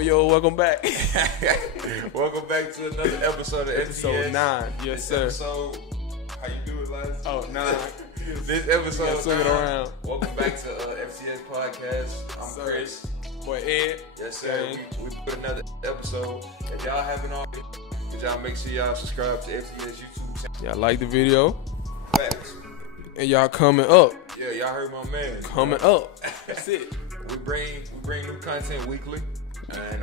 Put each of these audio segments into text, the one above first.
Yo, welcome back. Welcome back to another episode of Episode FTS. 9. Yes, sir. Episode, how you do it, Liza? Oh, 9. This episode swing it around. Welcome back to FTS Podcast. I'm Sir. Chris. Boy, Ed. Yes, sir. We put another episode. If y'all haven't already, y'all make sure y'all subscribe to FTS YouTube channel. Y'all like the video. Facts. And y'all coming up. Yeah, y'all heard my man. Coming up. That's it. We bring new content weekly. And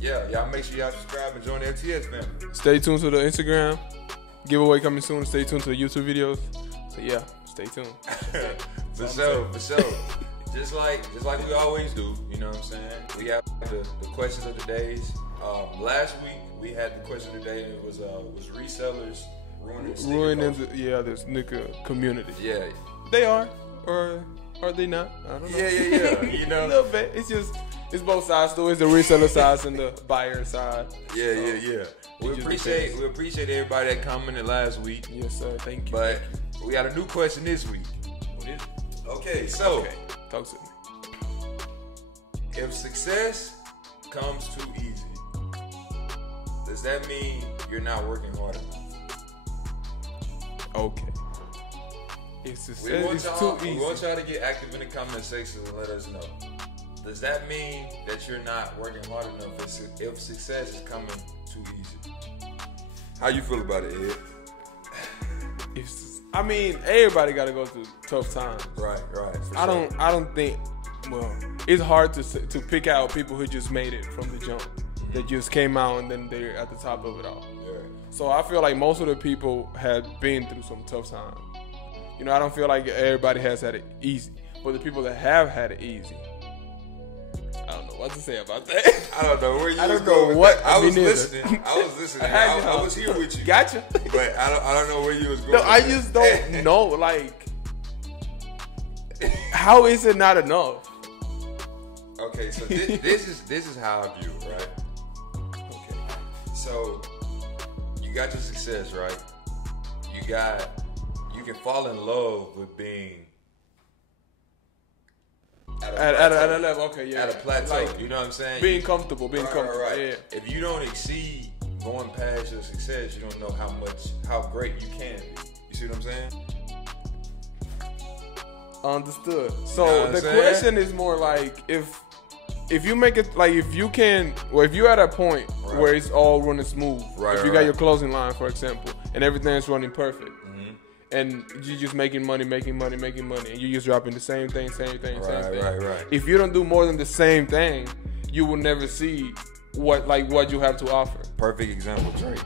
yeah, y'all make sure y'all subscribe and join the FTS family. Stay tuned to the Instagram. Giveaway coming soon. Stay tuned to the YouTube videos. So yeah, stay tuned. For sure. Just like we always do, you know what I'm saying? We have the questions of the days. Last week we had the question of the day, and it was resellers ruining this nigga community. Yeah. They are, or are they not? I don't know. Yeah. You know, a little bit. It's both sides though. It's the reseller side and the buyer side. Yeah. We appreciate everybody that commented last week. Yes, sir. Thank you. But we got a new question this week. What is it? Okay, so talk to me. If success comes too easy, does that mean you're not working hard enough? Okay. If success is too easy, we want y'all to get active in the comment section and let us know. Does that mean that you're not working hard enough if success is coming too easy? How you feel about it, Ed? I mean, everybody got to go through tough times. Right. I don't think. Well, it's hard to pick out people who just made it from the jump. Mm-hmm. That just came out and then they're at the top of it all. Yeah. So I feel like most of the people had been through some tough times. You know, I don't feel like everybody has had it easy, but the people that have had it easy, I don't know what to say about that. I don't know where you. I don't know what. I was listening. I was here with you. Gotcha. But I don't know where you was going. No, I just don't know. Like, how is it not enough? Okay, so this is how I view it, right? Okay, so you got your success, right? You can fall in love with being at a level, okay, yeah, at a plateau. Like, you know what I'm saying? Being comfortable, comfortable. Right. Yeah. If you don't exceed going past your success, you don't know how great you can be. You see what I'm saying? Understood. So the question is more like if you make it, like if you can, or if you're at a point where it's all running smooth, if you got your closing line, for example, and everything's running perfect, and you're just making money, and you're just dropping the same thing. Right. If you don't do more than the same thing, you will never see what you have to offer. Perfect example, Drake.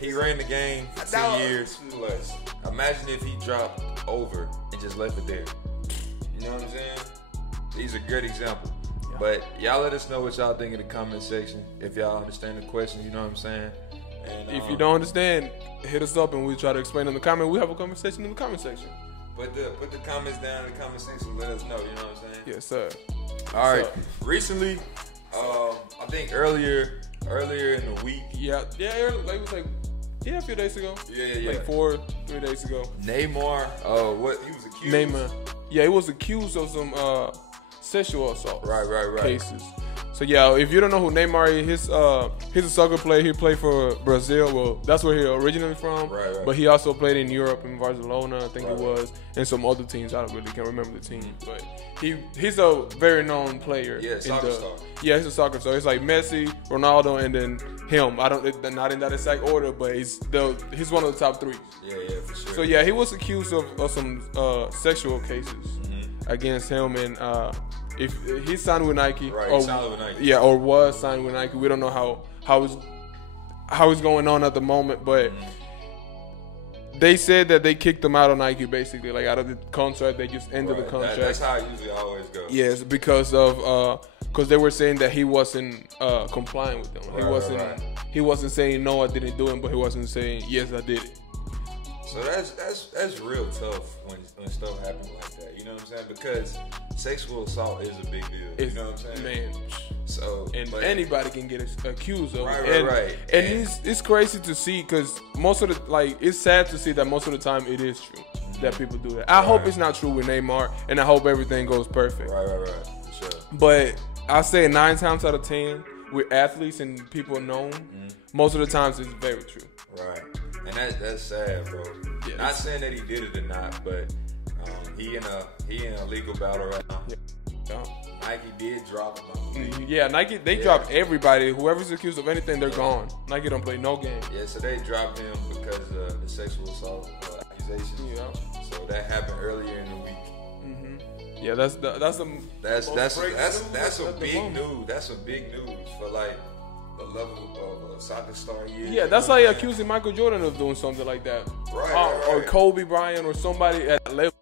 He ran the game for 10 years plus. Imagine if he dropped over and just left it there. You know what I'm saying? These are good examples. Yeah. But y'all let us know what y'all think in the comment section. If y'all understand the question, you know what I'm saying? And if you don't understand, hit us up and we'll try to explain in the comment. We have a conversation in the comment section. Put the comments down in the comment section. Let us know. You know what I'm saying? Yes, sir. All right. Recently, I think earlier in the week. A few days ago. Yeah. Like 3 days ago. Neymar. He was accused. Neymar. Yeah, he was accused of some sexual assault. Right. Cases. So yeah, if you don't know who Neymar is, he's a soccer player. He played for Brazil. Well, that's where he originally from. Right. But he also played in Europe, in Barcelona, I think it was, and some other teams. I don't really can't remember the team, but he's a very known player. Yeah, soccer star. Yeah, he's a soccer star. It's like Messi, Ronaldo, and then him. Not in that exact order, but he's one of the top three. Yeah, for sure. So yeah, he was accused of some sexual cases against him, and if he's signed with Nike, or was signed with Nike, we don't know how it's going on at the moment, but they said that they kicked him out of Nike, basically, like out of the contract. They just ended the contract. That's how it usually always goes. Yes, because they were saying that he wasn't complying with them. He wasn't saying no, I didn't do it, but he wasn't saying yes, I did it. So that's real tough when stuff happens like that. You know what I'm saying? Because sexual assault is a big deal. You know what I'm saying? Man. So anybody can get accused of it. Right. And it's crazy to see, because most of the it's sad to see that most of the time it is true that people do that. I hope it's not true with Neymar, and I hope everything goes perfect. Right. For sure. But I say 9 times out of 10 with athletes and people known, most of the times it's very true. Right. And that's sad, bro. Yeah, not saying that he did it or not, but he in a legal battle right now. Yeah. Nike did drop him. Yeah, Nike, they dropped everybody. Whoever's accused of anything, they're gone. Nike don't play no game. Yeah, so they dropped him because of the sexual assault accusation. Yeah. So that happened earlier in the week. Yeah, that's a big news. That's a big news for like the level of a soccer star. Yeah, that's like accusing Michael Jordan of doing something like that, right. Or Kobe Bryant or somebody at that level.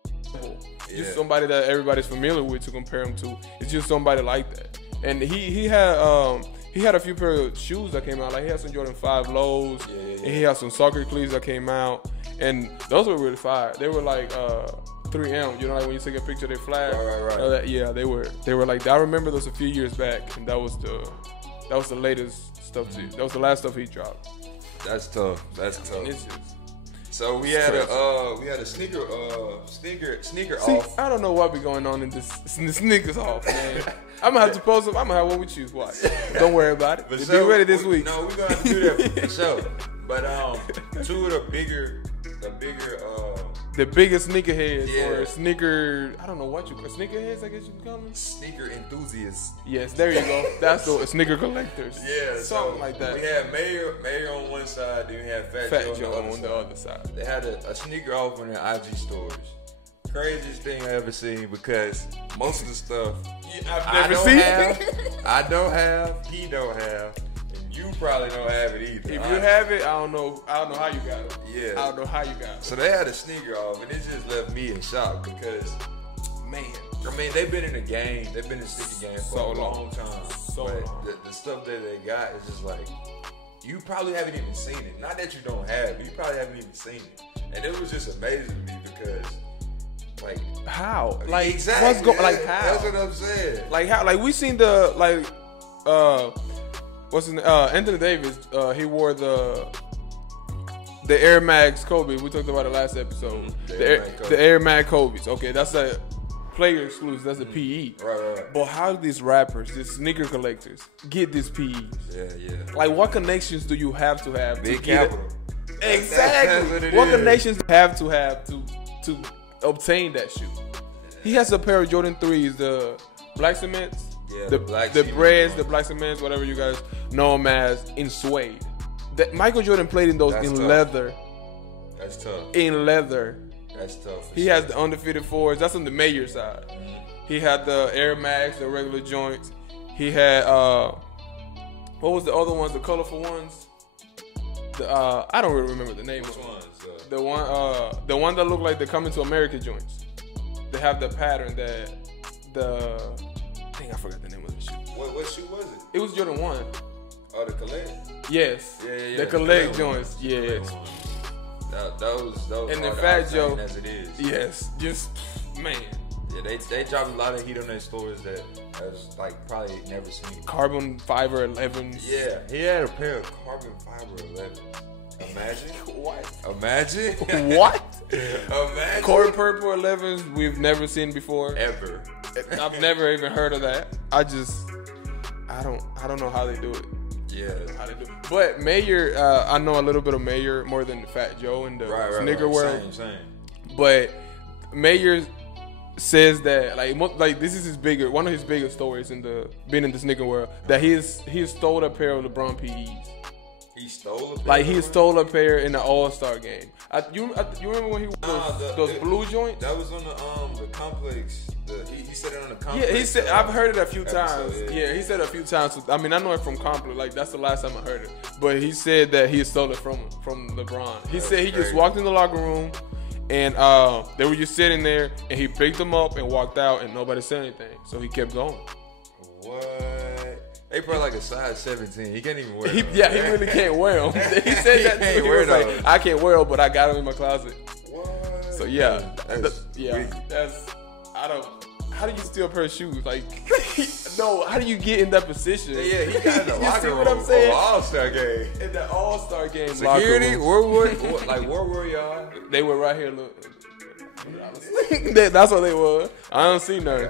Just somebody that everybody's familiar with to compare him to. It's just somebody like that. And he had a few pair of shoes that came out. Like he had some Jordan 5 lows, and he had some soccer cleats that came out, and those were really fire. They were like 3M. You know, like when you take a picture, they flag. Right. Yeah, they were like that. I remember those a few years back, and that was the latest stuff. That was the last stuff he dropped. That's tough. So we had a sneaker off. I don't know what be going on in the sneakers off, man. I'm gonna have to post up. I'm gonna have one with you. Watch. Don't worry about it. Be ready this week. No, we're gonna have to do that for sure. But two of the biggest sneakerheads or sneaker. I don't know what you call sneakerheads. I guess you can call them sneaker enthusiasts. Yes, there you go. That's the sneaker collectors. Yeah, something like that. We had Mayor on one side, then we had Fat Joe on the other side. They had a sneaker off on their IG stores. Craziest thing I ever seen because most of the stuff I've never seen. I don't have. He don't have. You probably don't have it either. If you have it, I don't know how you got it. Yeah. I don't know how you got it. So they had a sneaker off, and it just left me in shock because, man, I mean, they've been in the game. They've been in the sneaker game for a long time. The stuff that they got is just like, you probably haven't even seen it. Not that you don't have it, you probably haven't even seen it. And it was just amazing to me because, like, how? Like, exactly. What's going? Like, how? That's what I'm saying. Like, how? Like, we seen the what's his name? Anthony Davis. He wore the Air Max Kobe. We talked about it last episode. The Air Max Kobe's. Okay, that's a player exclusive. That's a PE. Right. But how do these rappers, these sneaker collectors, get these PEs? Yeah. Like, what connections do you have to have? Big capital. Exactly. What connections have to obtain that shoe? He has a pair of Jordan 3s, the black cements. Yeah, the breads, the black cements, whatever you guys know them as, in suede. Michael Jordan played in those leather. That's tough. In leather. That's tough. He has the undefeated 4s. That's on the Mayor side. He had the Air Max, the regular joints. He had what was the other ones? The colorful ones. I don't really remember the name of them. The one that looked like the Coming to America joints. They have the pattern that I forgot the name of the shoe. What shoe was it? It was Jordan 1. Oh, the Collect? Yes. Yeah. The Collect joints. Yes. Those and the Fat Joe. As it is. Yes. Just, man. Yeah, they dropped a lot of heat on their stores that I was like probably never seen. Carbon fiber 11s. Yeah, he had a pair of carbon fiber 11s. Imagine. What? Imagine. What? Imagine. Core purple 11s we've never seen before. Ever. I've never even heard of that. I don't know how they do it. Yeah. How they do it. But Mayor, I know a little bit of Mayor more than Fat Joe in the sneaker world. Same. But Mayor says that like this is one of his biggest stories being in the sneaker world, that he stole a pair of LeBron PEs. He stole a pair? Like, he stole a pair in the All-Star game. You remember when he wore those blue joints? That was on the complex. He said it on the complex. Yeah, he said, I've heard it a few times. Yeah, he said it a few times. I mean, I know it from Complex. Like, that's the last time I heard it. But he said that he stole it from LeBron. He said he just walked in the locker room, and they were just sitting there, and he picked them up and walked out, and nobody said anything. So he kept going. What? They probably like a size 17. He can't even wear them. He really can't wear them. He said that too. He was like, I can't wear them, but I got them in my closet. What? So how do you steal a pair of shoes? Like, no, how do you get in that position? Yeah, he got in the locker room. You see what I'm saying? All-Star game. In the All-Star game. Security? Where were y'all? They were right here. Look. $200. That's what they were. I don't see none.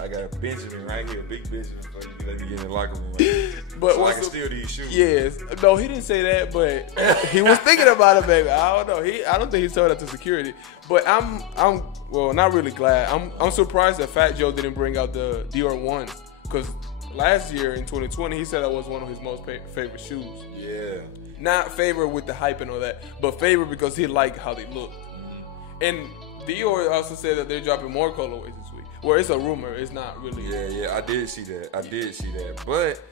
I got a Benjamin right here, big Benjamin, so you can let me get in the locker room. Right? But so I can steal these shoes. Yes. No, he didn't say that, but he was thinking about it, baby. I don't know. I don't think he told that to security. But I'm well, not really glad. I'm surprised that Fat Joe didn't bring out the Dior ones, because last year in 2020 he said that was one of his most favorite shoes. Yeah. Not favorite with the hype and all that, but favorite because he liked how they looked. And Dior also said that they're dropping more colorways this week. Well, it's a rumor. It's not really. Yeah, I did see that. But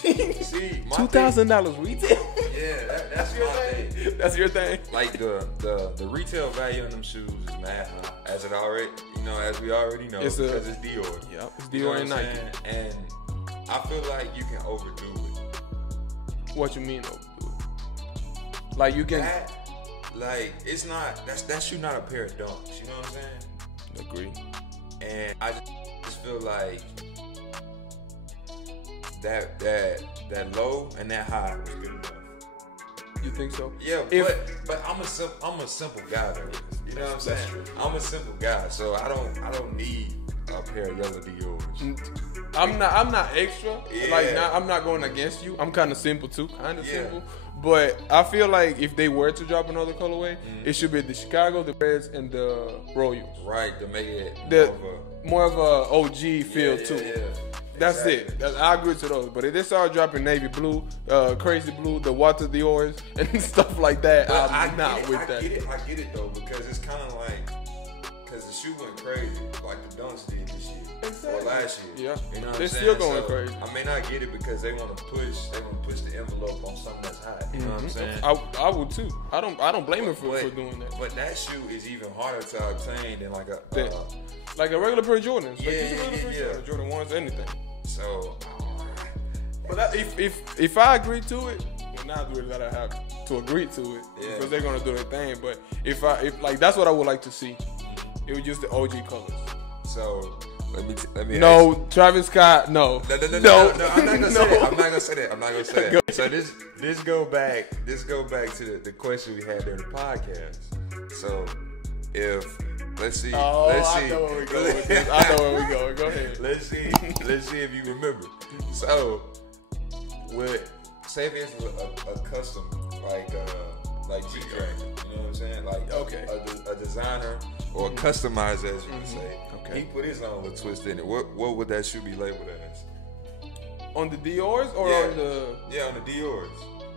see, $2,000 retail. Yeah, that's your thing. That's your thing. Like the retail value on them shoes is mad high, as we already know, because it's Dior. Yeah, it's Dior and Nike. And I feel like you can overdo it. What you mean overdo it? Like you can. Like it's not. That shoe not a pair of dunks. You know what I'm saying? Agree. And I just feel like that low and that high was good enough. You think so? Yeah, but I'm a simple guy though. You know what I'm saying? I'm a simple guy, so I don't need a pair of yellow Dior's. I'm not extra. Yeah. I'm not going against you. I'm kind of simple too, simple. But I feel like if they were to drop another colorway, it should be the Chicago, the Reds, and the Royals. Right, to make it more of a OG feel too. Yeah. That's it. I agree to those. But if they start dropping navy blue, crazy blue, the Water Dior's, and stuff like that, I'm not with that. I get it though, because it's kind of like, because the shoe went crazy, like the Dunks did this year. Or last year. Yeah. You know what They're I'm saying? still going crazy. I may not get it because they want to push the envelope on something that's hot. You know what I'm saying? I would too. I don't blame him for doing that. But that shoe is even harder to obtain than like a regular pair of Jordans. Yeah. Jordan 1s, anything. So, but if I agree to it, well, not really that I have to agree to it, because they're gonna do their thing. But if like that's what I would like to see. It was just the OG colors. So let me. No, Travis Scott. No. I'm not gonna say that. I'm not gonna say that. So this go back to the question we had during the podcast. So if let's see. I know where we go with this. I know where we go. Go ahead. Let's see if you remember. So say if it's a custom like G-Dragon, you know what I'm saying? Like a designer or a customizer, as you would say. Okay. He put his own little twist in it. What would that shoe be labeled as? On the Dior's or on the? Yeah, on the Dior's.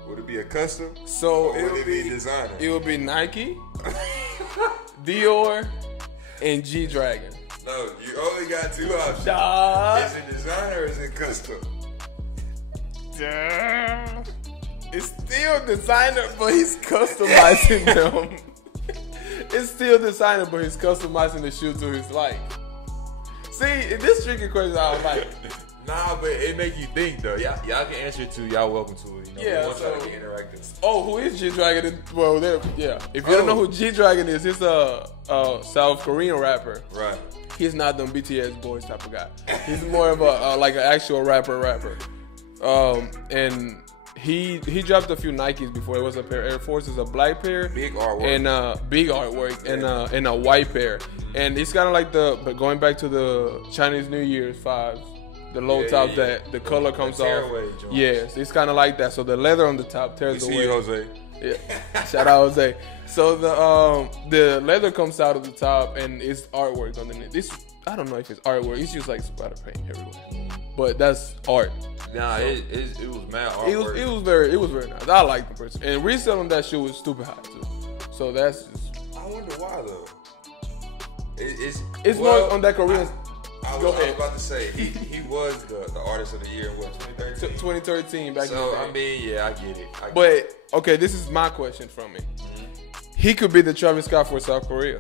Would it be a custom? So it would be a designer. It would be Nike, Dior, and G-Dragon. No, you only got two options. Is it designer or is it custom? It's still designer, but he's customizing them. It's still designer, but he's customizing the shoe to his like. See, this tricky question I don't like. Nah, but it make you think though. Y'all can answer it too. Y'all welcome to it. You know, we want y'all to get interactive. Oh, who is G-Dragon? Well, if you don't know who G-Dragon is, he's a South Korean rapper. Right. He's not them BTS boys type of guy. He's more of a like an actual rapper. And he dropped a few Nikes before. It was a pair of Air Forces, a black pair, big artwork, and a white pair. And it's kind of like but going back to the Chinese New Year's 5s, the low top that the color comes off. Yes, it's kind of like that. So the leather on the top tears away. See you, Jose. Yeah, shout out Jose. So the leather comes out of the top and it's artwork underneath. This I don't know if it's artwork. It's just like splatter paint everywhere, but that's art. Nah, so, it was mad artwork. It was very nice. I like the person. And resale on that shoe was stupid high too. So that's just. I wonder why though. It's more on that Korean. I was about to say he was the artist of the year in 2013. 2013 back in the day. So I mean, yeah, I get it. But okay, this is my question from me. He could be the Travis Scott for South Korea.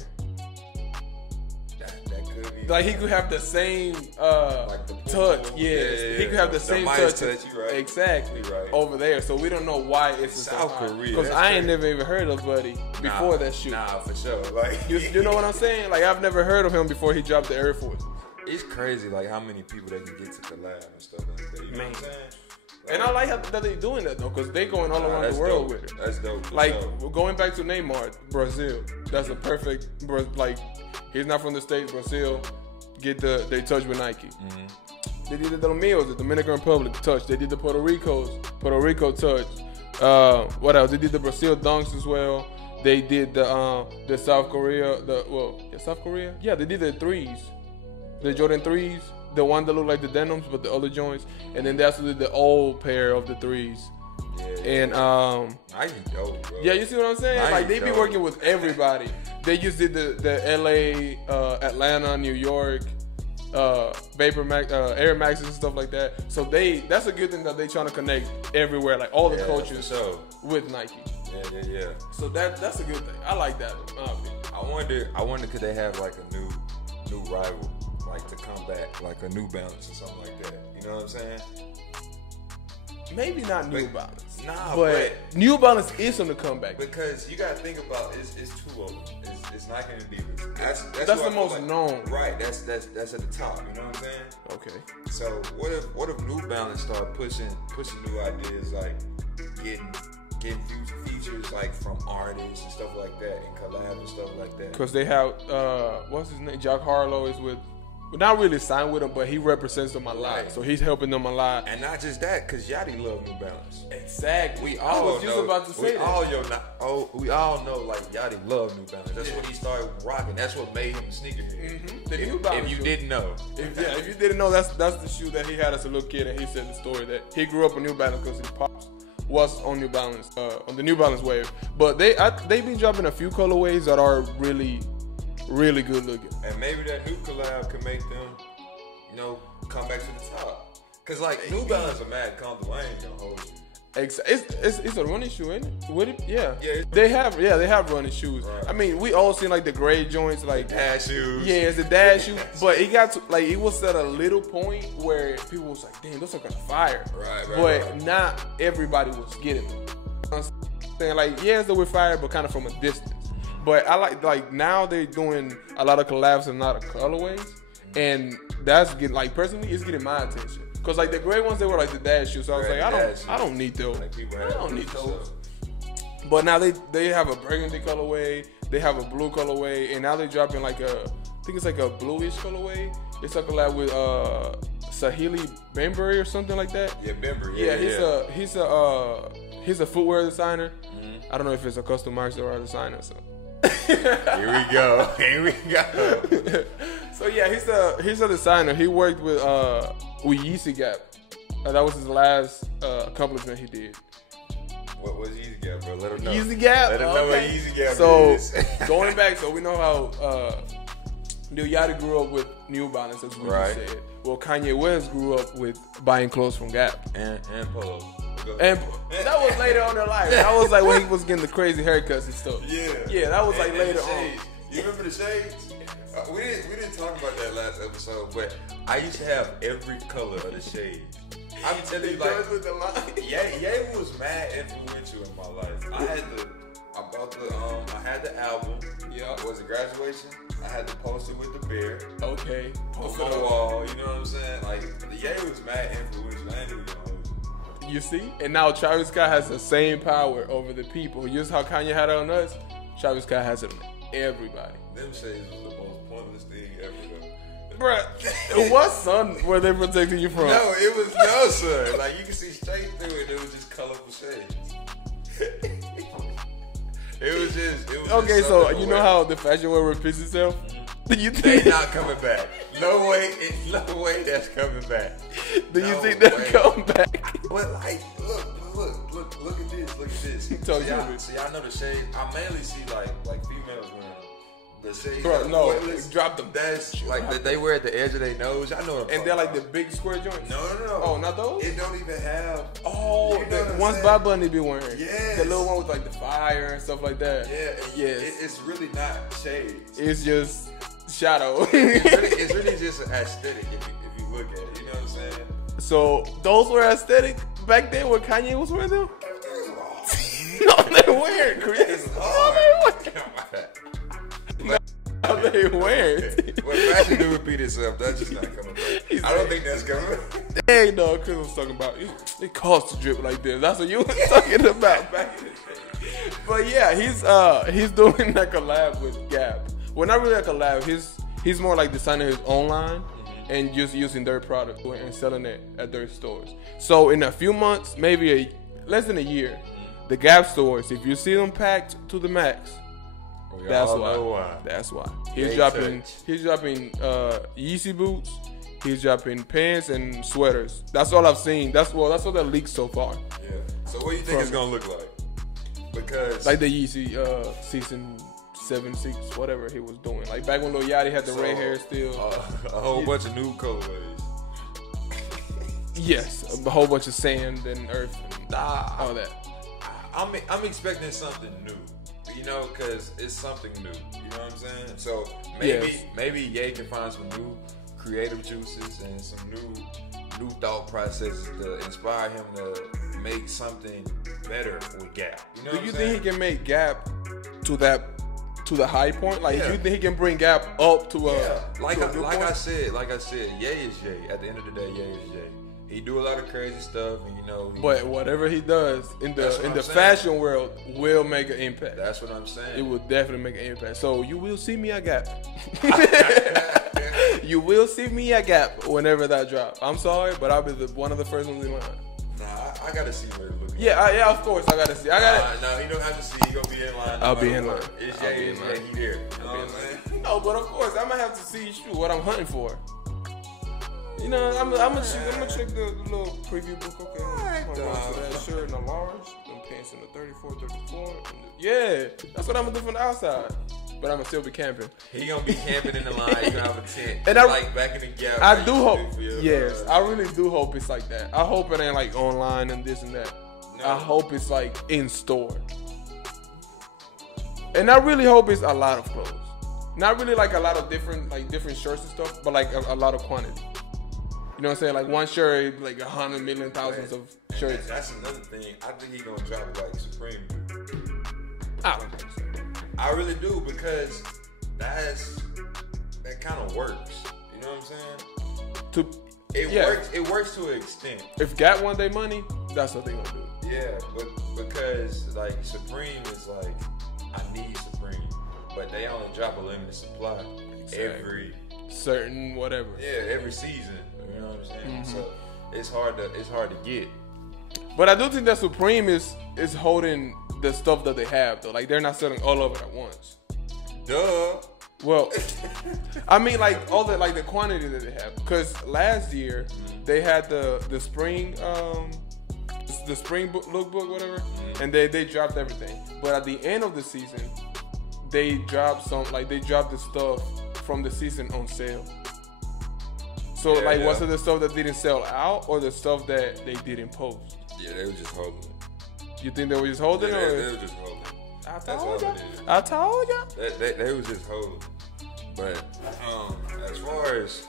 That could be. Like he could have the same like the touch. Yes, he could have the same touch. Right. Exactly. Right. Over there. So we don't know why it's South Korea. Because I ain't never even heard of Buddy before that shoot. Nah, for sure. Like you know what I'm saying? Like I've never heard of him before he dropped the Air Force. It's crazy, like how many people they can get to collab and stuff like that. You know what I'm saying? And I like that they're doing that though, because they going all around the world with it. That's dope. Like going back to Neymar, Brazil. That's a perfect like. He's not from the States, Brazil. They touch with Nike. Mm-hmm. They did the Dominios, the Dominican Republic touch. They did the Puerto Rico touch. What else? They did the Brazil dunks as well. They did the South Korea. South Korea. Yeah, they did the threes, the Jordan threes, the one that look like the denims, but the other joints. And then they also did the old pair of the threes. And Nike dope, bro. Yeah, you see what I'm saying? Nike like they be working with everybody. They just did the LA, Atlanta, New York, Vapor Max, Air Maxes and stuff like that. So that's a good thing that they trying to connect everywhere, like all the cultures with Nike. Yeah. So that's a good thing. I like that. I wonder could they have like a new rival, like to come back, like a New Balance or something like that. You know what I'm saying? Maybe not New Balance. Nah, but New Balance is on the comeback. Because you gotta think about it's two of them. It's Nike and Adidas. That's the most known. Right. That's at the top. You know what I'm saying? Okay. So what if New Balance start pushing new ideas, like getting features like from artists and stuff like that, and collabs and stuff like that? Because they have what's his name? Jack Harlow is with. Not really signed with him, but he represents them a lot. Right. So he's helping them a lot. And not just that, because Yachty love New Balance. Exactly. We all know, like, Yachty love New Balance. That's when he started rocking. That's what made him a sneakerhead. Mm-hmm. The New Balance. If you didn't know. If you didn't know, that's the shoe that he had as a little kid, and he said the story that he grew up on New Balance because his pops was on New Balance, on the New Balance wave. But they've been dropping a few colorways that are really good looking. And maybe that new collab can make them, come back to the top. Cause like New Balance are mad comfortable. I ain't gonna hold you. It's a running shoe, ain't it? Would it? Yeah. Yeah. They have running shoes. Right. I mean, we all seen like the gray joints, like dad shoes. Yeah, it's a dad shoe. But it got to like it was at a little point where people was like, damn, those are kind of fire. Right. But not everybody was getting them. You know what I'm saying? Like, yes, they were fire, but kind of from a distance. But I like now they're doing a lot of collabs and a lot of colorways, and that's getting personally it's getting my attention. Cause like the gray ones they were like the dad shoes, so I was like I don't need those. I don't need those. But now they have a burgundy colorway, they have a blue colorway, and now they're dropping like I think it's like a bluish colorway. It's a collab with Sahili Bembury or something like that. Yeah, Bembury. Yeah, he's a footwear designer. Mm-hmm. I don't know if it's a customizer or a designer. So. Here we go. So yeah, he's a designer. He worked with Yeezy Gap. That was his last accomplishment he did. What was Yeezy Gap, bro? Let him know. Yeezy Gap. Let him know what Yeezy Gap is. So going back, so we know how Lil Yachty grew up with New Balance, as we just said. Well, Kanye West grew up with buying clothes from Gap and Polo. And that was later on in life. That was like when he was getting the crazy haircuts and stuff. Yeah, that was like later on. You remember the shades? We didn't talk about that last episode, but I used to have every color of the shades. I'm telling you, like, Ye was mad influential in my life. I had the album. Yeah. Was it Graduation? I had the poster with the bear. Okay. On the wall. You know what I'm saying? Like, Ye was mad influential. I ain't even gonna hold you. You see? And now Travis Scott has the same power over the people. Just how Kanye had it on us, Travis Scott has it on everybody. Them shades was the most pointless thing ever, though. Bruh, what sun were they protecting you from? No, it was no sun. Like, you can see straight through it. It was just colorful shades. It was okay, just so you know how the fashion world repeats itself? Do you think they're not coming back? No way that's coming back. Do you think they'll come back? But like, look at this. So y'all know the shades. I mainly see like females wearing the shades. Bro, no, drop them. That's like they wear at the edge of their nose. I know. And they're like the big square joints. No. Oh, not those? It don't even have. Oh, the ones Bob Bunny be wearing. Yeah. The little one with like the fire and stuff like that. Yeah. Yes. It's really not shades. It's just shadow. it's really just an aesthetic if you look at it. You know what I'm saying? So those were aesthetic back then when Kanye was wearing them? No, they weren't, Chris. No, they weren't. When fashion do repeat itself, that's just not coming back. I don't think that's coming. Hey, no, because I was talking about it costs to drip like this. That's what you were talking about back in the day. But yeah, he's doing a collab with Gap. Well, not really a collab. He's more like designing his own line and just using their product and selling it at their stores. So in a few months, maybe less than a year, the Gap stores, if you see them packed to the max, that's why. That's why. He's dropping Yeezy boots. He's dropping pants and sweaters. That's all I've seen. That's what that leaked so far. Yeah. So what do you think it's gonna look like? Because like the Yeezy season 7, 6, whatever he was doing. Like back when Lil Yachty had the red hair still. A whole bunch of new colorways. Yes, a whole bunch of sand and earth and all that. I'm expecting something new. You know, because it's something new. You know what I'm saying? So maybe Ye can find some new creative juices and some new thought processes to inspire him to make something better with Gap. You know Do you think he can make Gap to the high point? Like, you think he can bring Gap up to a like I said, Ye is Ye. At the end of the day, Ye is Ye. He do a lot of crazy stuff, and you know. But whatever he does in the fashion world will make an impact. That's what I'm saying. It will definitely make an impact. So you will see me at Gap. You will see me at Gap whenever that drops. I'm sorry, but I'll be one of the first ones in line. Nah, I gotta see what it looks like. Yeah, of course I gotta see. No, he don't have to see. He gonna be in line. I'll be in line. It's Ye, he there. You know what I'm saying? No, but of course I'm gonna have to see what I'm hunting for. You know, I'm gonna check the little preview book. Okay, I'm gonna go to that shirt in a large, them pants in the 34, 34. Yeah, that's what I'm gonna do from the outside. But I'm gonna still be camping. He gonna be camping in the line. He gonna have a tent. And like back in the Gap. I do hope. Yes, I really do hope it's like that. I hope it ain't like online and this and that. No. I hope it's like in store. And I really hope it's a lot of clothes. Not really like a lot of different shirts and stuff, but like a lot of quantity. You know what I'm saying? Like one shirt, like 100 million thousands of shirts. That's another thing. I think he's gonna drop it like Supreme. I don't think so. I really do, because that kind of works. You know what I'm saying? It works to an extent. If Gap want their money, that's what they gonna do. Yeah, but because like Supreme is like, I need Supreme, but they only drop a limited supply every certain whatever. Yeah, every season. You know what I'm saying? Mm-hmm. So it's hard to get. But I do think that Supreme is holding the stuff that they have though. Like they're not selling all of it at once. Duh. Well, I mean like all the like the quantity that they have. Because last year they had the spring lookbook whatever, and they dropped everything. But at the end of the season, they dropped the stuff from the season on sale. So was it the stuff that didn't sell out or the stuff that they didn't post? Yeah, they were just holding it. You think they were just holding it? They were just holding it. I told you. They was just holding. But as far as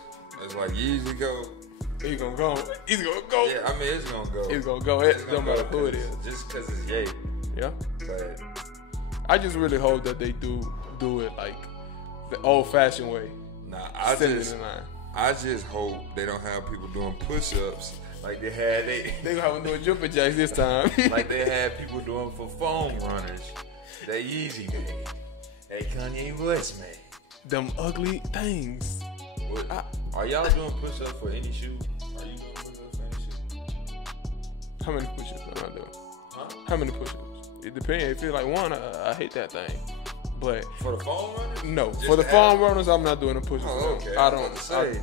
like Yeezy go, he's gonna go. He's gonna go. Yeah, I mean it's gonna go. He's gonna go. It don't matter who it is. Just because it's Ye. Yeah. But I just really hope that they do it like the old-fashioned way. Nah, I just hope they don't have people doing push-ups like they had. They gonna have them doing jumping jacks this time. Like they had people doing for foam runners. That Yeezy made. That Kanye West made. Them ugly things. Are y'all doing push-ups for any shoe? Are you doing push-ups for any shoe? How many push-ups am I doing? Huh? How many push-ups? It depends. If it's like one, I hate that thing. But for the foam runners? No. For the foam runners, I'm not doing the push-ups. Oh, okay. I don't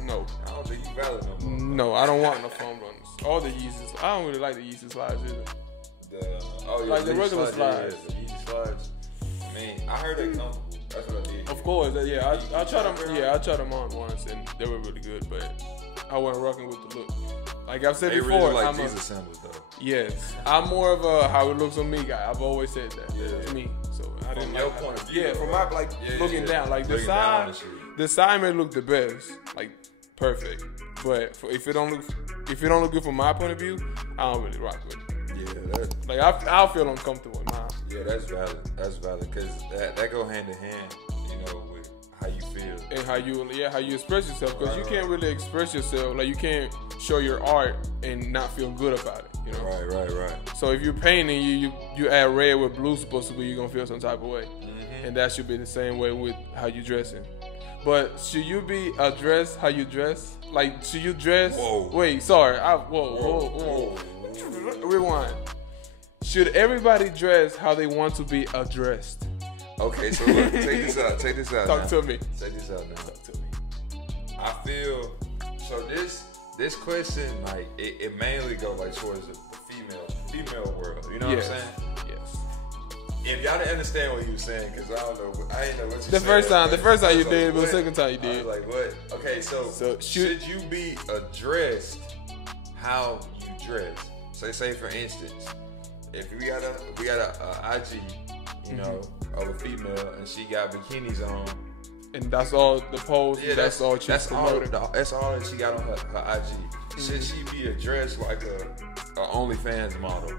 No. I don't think you valid no more. No, I don't want no foam runners. All the Yeezys. I don't really like the Yeezy slides either. Like the regular slides. The Yeezy slides. I mean, I heard they comfortable. That's what I did. Of course, yeah. I tried them. Yeah, I tried them on once, and they were really good. But I wasn't rocking with the look. Like I've said before, really like Jesus sandals though. Yes, I'm more of a how it looks on me guy. I've always said that. Yeah. It's me. So I didn't like. Point of view, yeah, from my looking down, like the side may look the best, like perfect. But if it don't look good from my point of view, I don't really rock with it. Yeah, I'll feel uncomfortable with mine. Yeah, that's valid. That's valid because that go hand in hand, you know, with how you feel and how you express yourself, because you can't really express yourself, like you can't show your art and not feel good about it, you know. Right. So if you're painting, you add red where blue's supposed to be, you're gonna feel some type of way. And that should be the same way with how you dressing. But should you be addressed how you dress? Like, should you dress? Whoa. Wait, sorry. Whoa. Rewind. Should everybody dress how they want to be addressed? Okay, so look, check this out. Talk to me. Check this out now. Talk to me. I feel so. This question, like, it mainly goes like towards the female world. You know what I'm saying? Yes. If y'all didn't understand what he was saying, because I ain't know what you said. The first time you did, but the second time you did. I was like, what? Okay, so should you be addressed how you dress? So say for instance, if we got a IG, you know, of a female, and she got bikinis on, and that's all the pose. Yeah, that's all she's promoting. That's all that she got on her IG. Should she be addressed like a OnlyFans model,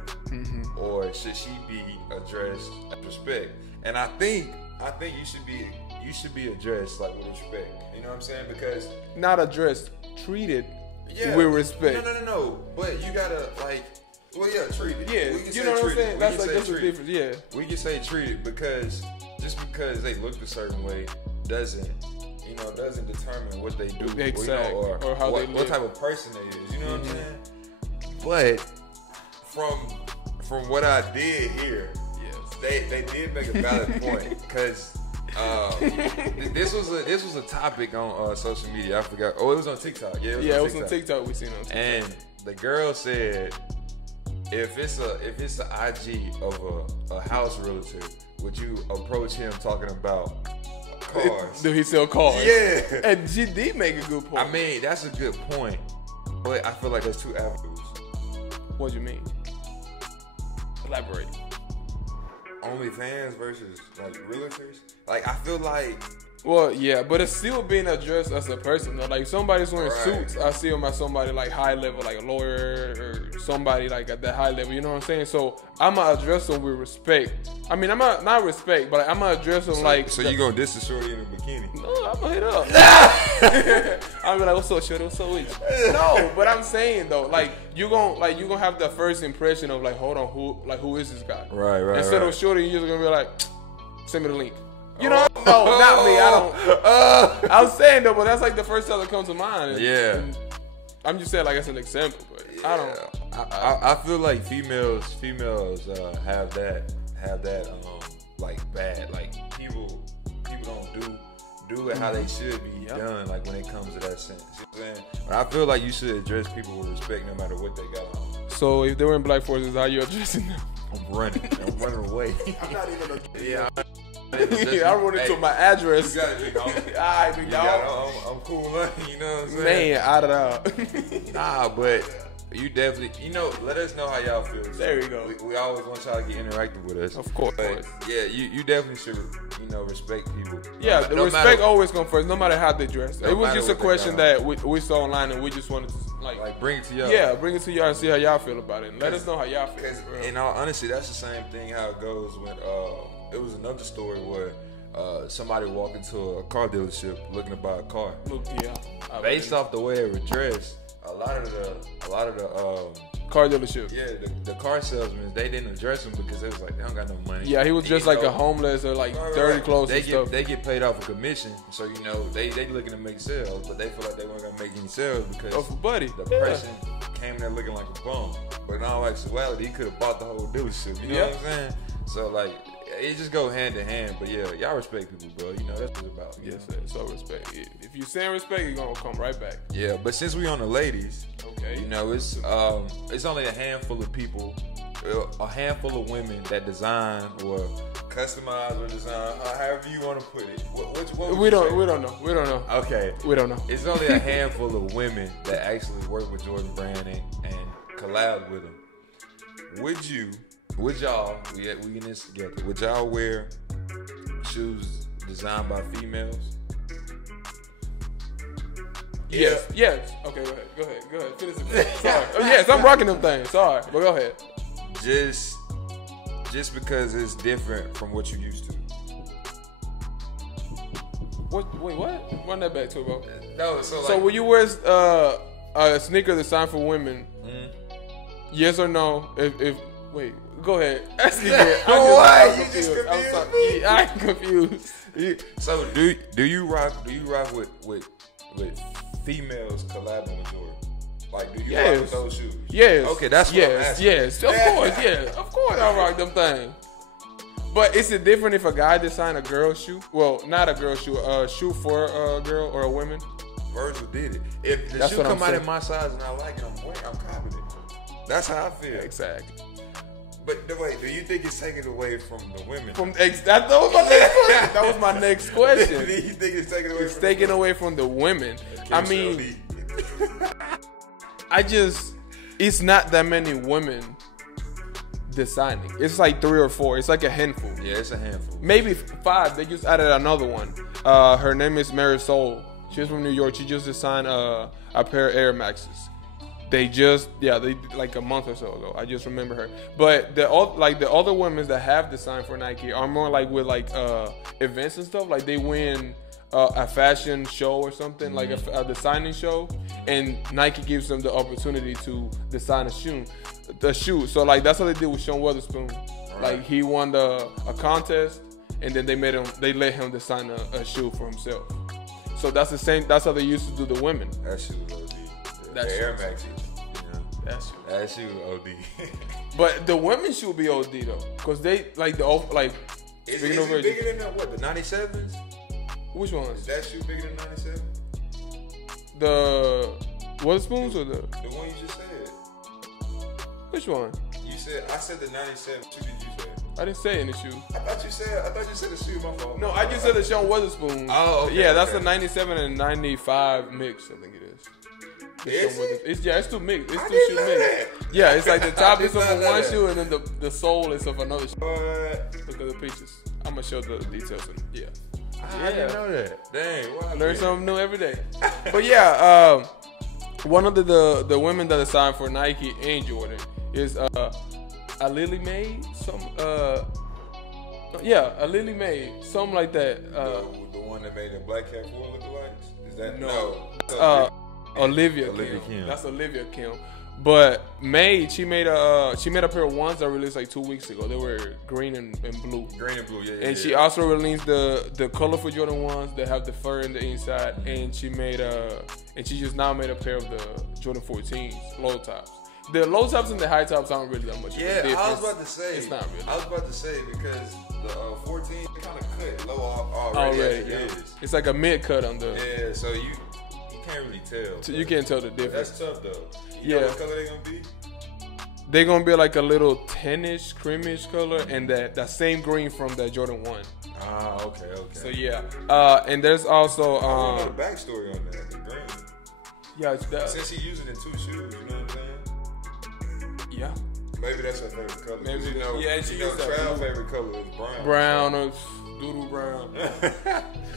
or should she be addressed with respect? And I think you should be addressed like with respect. You know what I'm saying? Because not addressed, treated with respect. No. But you gotta treated. Yeah, you know what I'm saying? That's the difference. Yeah, we can say treated because just because they look a certain way doesn't determine what they do, exactly, or how they live. What type of person they is. You know what I'm saying? But from what I did hear, yes, they did make a valid point, because this was a topic on social media. I forgot. Oh, it was on TikTok. Yeah, it was on TikTok. We seen it on TikTok. And the girl said, if it's an IG of a house realtor, would you approach him talking about cars? Do he sell cars? Yeah. And she did make a good point. I mean, that's a good point, but I feel like there's two avenues. What do you mean? Elaborate. OnlyFans versus like realtors. Like, I feel like. Well, yeah, but it's still being addressed as a person though. Like, somebody's wearing suits, I see them as somebody like high level, like a lawyer or somebody like at that high level. You know what I'm saying? So I'm gonna address them with respect. I mean, I'm not respect, but I'm gonna address them like. So you gonna diss the shorty in a bikini? No, I'm gonna hit up. I'm like, what's up, shorty? What's up with you? No, but I'm saying though, like you gonna have the first impression of like, hold on, who is this guy? Right. Instead of shorty, you're just gonna be like, send me the link. You know, no, not me. I don't. I'm saying though, but that's like the first thing that comes to mind. And I'm just saying like as an example, but I don't. I feel like females have that like bad, like people don't do it how they should be done, like when it comes to that sense. You know what I'm saying? But I feel like you should address people with respect no matter what they got on. So if they were in black forces, how you addressing them? I'm running away. I'm not even yeah. I wrote it to my address. You got it, big dog. Alright, big dog. I'm cool, you know what I'm saying? Man, out of Nah, but you definitely, let us know how y'all feel. There you go. We always want y'all to get interactive with us. Of course. But yeah, you definitely should, respect people. Yeah, the respect always comes first, no matter how they dress. It was just a question that we saw online, and we just wanted to like bring it to y'all. Yeah, bring it to y'all and see how y'all feel about it. And let us know how y'all feel. Because in all honesty, that's the same thing how it goes when it was another story where somebody walked into a car dealership looking to buy a car. Based off the way they were dressed, a lot of the car dealership. Yeah, the car salesmen, they didn't address him because they was like, they don't got no money. Yeah, he was just like a homeless or like dirty clothes and stuff. They get paid off a commission, so they looking to make sales, but they feel like they weren't gonna make any sales because the person came there looking like a bum. But in all actuality, he could have bought the whole dealership. You know what I'm saying? So like, it just go hand in hand. But yeah, y'all respect people, bro. That's what it's about. Yes, sir. So respect. If you saying respect, you're gonna come right back. Yeah, but since we on the ladies, okay, it's only a handful of people, a handful of women that design or customize or design, however you want to put it. We don't know. Okay, we don't know. It's only a handful of women that actually work with Jordan Brand and collab with them. Would y'all, we in this together, would y'all wear shoes designed by females? Yes. Okay, go ahead. Finish it. Sorry. Yes, I'm rocking them things. Sorry, but go ahead. Just because it's different from what you used to. Wait, what? Run that back to bro. No, so will you wear a sneaker designed for women? Yes or no? If wait, go ahead. Ask me again. Why? You just confused. I'm sorry. I'm confused. So do you rock with females collabing with Jordan? Like, do you rock with those shoes? Yes. Okay, that's what I'm asking. Yes, of course I rock them things. But is it different if a guy design a girl shoe? Well, not a girl shoe, a shoe for a girl or a woman? Virgil did it. If the shoe come out in my size and I like it, I'm copying it. That's how I feel. Exactly. But wait, do you think it's taken away from the women? That was my next question. That was my next question. Do you think it's taken away? It's taken away from the women. I mean, it's not that many women designing. It's like 3 or 4. It's like a handful. Yeah, it's a handful. Maybe 5. They just added another one. Her name is Marisol. She's from New York. She just designed a pair of Air Maxes. They like a month or so ago. I just remember her. But the other women that have designed for Nike are more like with like events and stuff. Like they win a fashion show or something, like a designing show, and Nike gives them the opportunity to design a shoe. So like that's what they did with Sean Weatherspoon. Right. Like he won a contest, and then they let him design a shoe for himself. So that's the same. That's how they used to do the women. That shoe was OD. That Air Maxes. That shoe OD. But the women's shoe be OD though, cause they like Is it bigger than the 97s? Which ones? Is that shoe bigger than 97? The Weatherspoons or the one you just said? Which one? I said the 97. What did you say? I didn't say any shoe. I thought you said the shoe. My fault. No, I just said the Sean Weatherspoon. Oh, okay. Yeah, that's the 97 and 95 mix. I think it is. It's two mix. It's 2 shoe mix. Yeah, it's like the top is of one shoe and then the sole is of another shoe. Look at the pictures. I'm gonna show the details. Yeah. I didn't know that. Dang, wow. Learn something new every day. But yeah, one of the women that signed for Nike and Jordan is a Lily Mae. A Lily Mae, something like that. The one that made the Black Cat 4 lookalikes? Is that no? Olivia Kim. That's Olivia Kim. But May, she made a pair of ones that released like 2 weeks ago. They were green and blue. Green and blue, yeah. And she also released the colorful Jordan ones that have the fur in the inside. And she just now made a pair of the Jordan 14s, low tops. The low tops and the high tops aren't really that much. Yeah, I was about to say. It's not really. I was about to say because the 14 kind of cut low off already. It's like a mid cut on the. Yeah, so you can't really tell. So you can't tell the difference. That's tough though. You know what color they gonna be? They're gonna be like a little tannish, creamish color, and that same green from the Jordan 1. Ah, okay. So yeah, and there's also I don't know the backstory on that. The green. Yeah, it's that. Since he used it in 2 shoes, you know what I'm saying? Yeah. Maybe that's her favorite color. Maybe she used that. Crowd's favorite color is brown. Brown or doodle brown.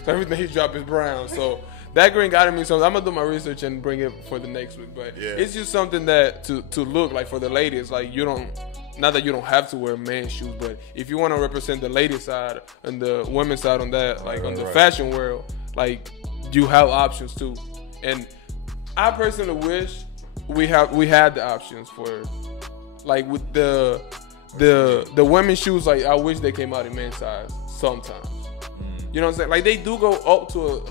So everything he dropped is brown. So that green got me something. I'm gonna do my research and bring it for the next week. But it's just something that to look like for the ladies. Like not that you don't have to wear men's shoes, but if you want to represent the ladies side and the women's side on that, like on the fashion world, like you have options too. And I personally wish we had the options for, like with the women's shoes. Like I wish they came out in men's size sometimes. You know what I'm saying? Like they do go up to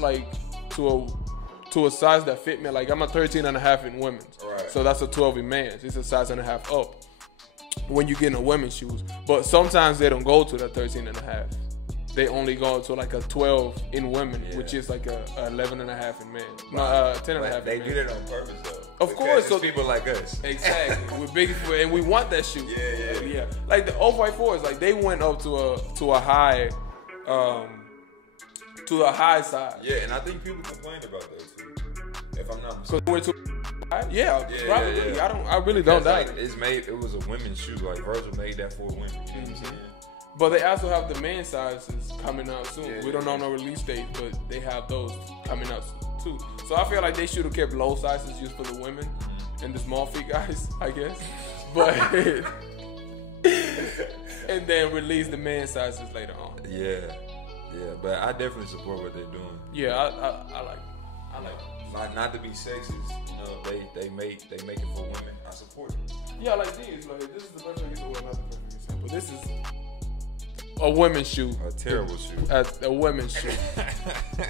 a size that fit me. Like I'm a 13.5 in women's, so that's a 12 in men's. It's a size and a half up when you get in women's shoes. But sometimes they don't go to the 13.5. They only go to like a 12 in women, which is like a 11.5 in men. 10.5. They did it on purpose though. Of course, so people like us. Exactly. We're big and we want that shoe. Yeah. Like the 054s, like they went up to a high. To a high side. Yeah, and I think people complained about that too. If I'm not mistaken. Because we're too high? Probably. Yeah. I really don't doubt it. It was a women's shoe. Like Virgil made that for women. You know what I'm saying? But they also have the men's sizes coming out soon. We don't know no release date, but they have those coming out too. So I feel like they should have kept low sizes just for the women and the small feet guys, I guess. But and then release the men's sizes later on. Yeah. Yeah, but I definitely support what they're doing. Yeah, I like. Not to be sexist, you know, they make it for women. I support it. Yeah, like this. Like this is the perfect example. Well, not the perfect example. This is a women's shoe. A terrible shoe. A women's shoe.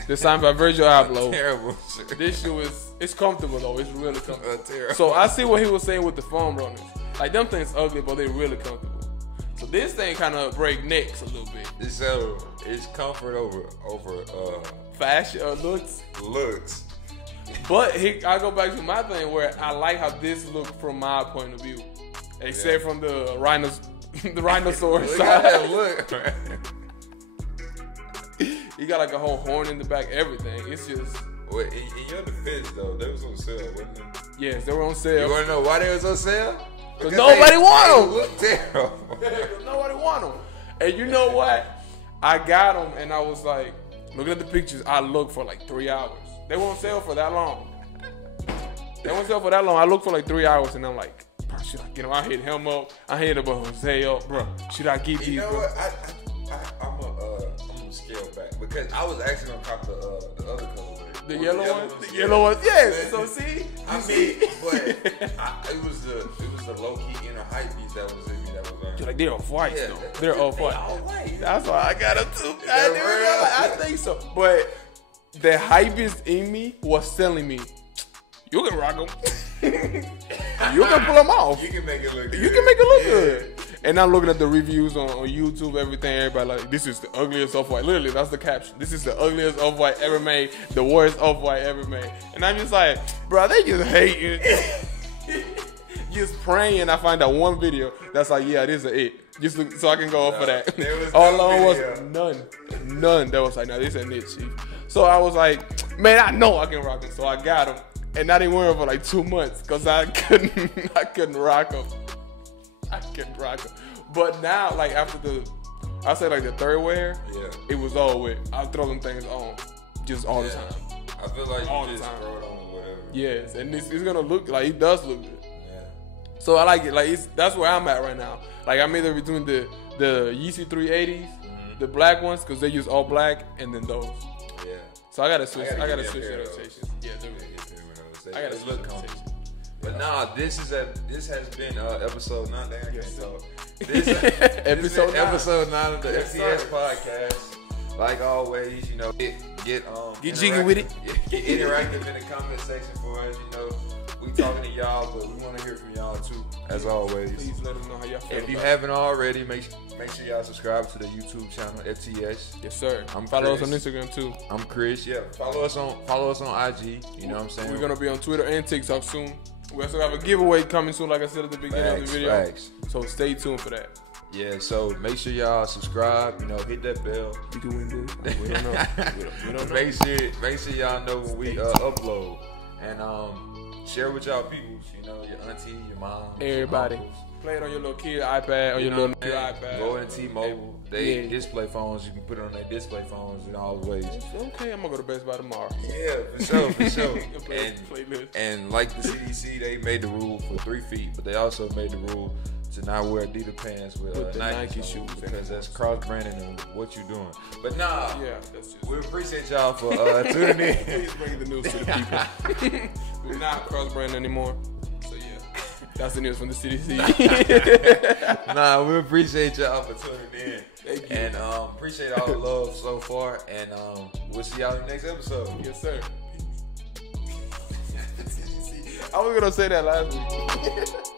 Designed by Virgil Abloh. Terrible shoe. This shoe it's comfortable though. It's really comfortable. Terrible. So I see what he was saying with the foam runners. Like them things ugly, but they're really comfortable. So this thing kind of break necks a little bit. It's comfort over fashion looks. Looks. But I go back to my thing where I like how this look from my point of view, except from the rhinoceros side. Look. You got like a whole horn in the back, everything. It's just. Well, in your defense though, they was on sale, wasn't they? Yes, they were on sale. You want to know why they was on sale? Because nobody want them. They look terrible. Nobody want them. And you know what? I got them, and I was like, looking at the pictures. I looked for like 3 hours. They won't sell for that long. I looked for like 3 hours, and I'm like, bro, should I get them? I hit him up. I hit him up. Jose up, bro. Should I get these? You know bro? what? I'm gonna scale back because I was actually gonna cop the other color. The yellow ones? The yellow ones, yes. So see? But it was the low key inner hype beats that was in me that was on. You're like, they're off-white though. They're off-white. White. That's why I got them too. I think so. But the hype is in me was telling me, you can rock them. You can pull them off. You can make it look good. You can make it look good. And I'm looking at the reviews on YouTube, everything. Everybody like, this is the ugliest off-white. Literally, that's the caption. This is the ugliest off-white ever made. The worst off-white ever made. And I'm just like, bro, they just hating. Just praying I find that one video that's like, yeah, this is it. Just so I can go off for that. All along was none. That was like, no, this ain't it, chief. So I was like, man, I know I can rock them. So I got them. And I didn't wear them for like 2 months because I couldn't rock them. I couldn't rock them. But now, like after I say like the third wear, it was all with. I throw them things on just all the time. I feel like all you just throw it on or whatever. Yes, and it's gonna look like it does look good. Yeah. So I like it. Like that's where I'm at right now. Like I'm either between the Yeezy 380s, the black ones because they use all black, and then those. Yeah. So I gotta switch. I gotta switch the rotations. Yeah, I gotta switch the rotations. But nah, this has been episode 9. Yes, so. Episode 9 of the FTS Podcast. Like always, you know, get jiggy with it. Get interactive in the comment section for us. You know, we talking to y'all, but we want to hear from y'all too, as always. Please let us know how y'all feel. If you haven't already, make sure y'all subscribe to the YouTube channel FTS. Yes, sir. I'm follow Chris. us on Instagram too. I'm Chris. Yeah, follow us on IG. You know what I'm saying? We're gonna be on Twitter and TikTok soon. We also have a giveaway coming soon, like I said at the beginning of the video. Facts. So stay tuned for that. Yeah, so make sure y'all subscribe. You know, hit that bell. We doing good. We don't know. We don't know. Make sure y'all know when we upload, and share with y'all peoples. You know, your auntie, your mom, everybody. Play it on your little kid iPad or your little kid iPad. Go in T-Mobile. They display phones. You can put it on their display phones in all ways. Okay, I'm gonna go to Best Buy tomorrow. Yeah, for sure. And like the CDC, they made the rule for 3 feet, but they also made the rule to not wear Adidas pants with Nike shoes because that's cross branding and what you're doing. But nah, that's just. We appreciate y'all for tuning in. Please bring the news to the people. We're not cross branding anymore. So yeah, that's the news from the CDC. Nah, we appreciate y'all for tuning in. Thank you. And appreciate all the love so far. And we'll see y'all in the next episode. Yes, sir. I was gonna say that last week.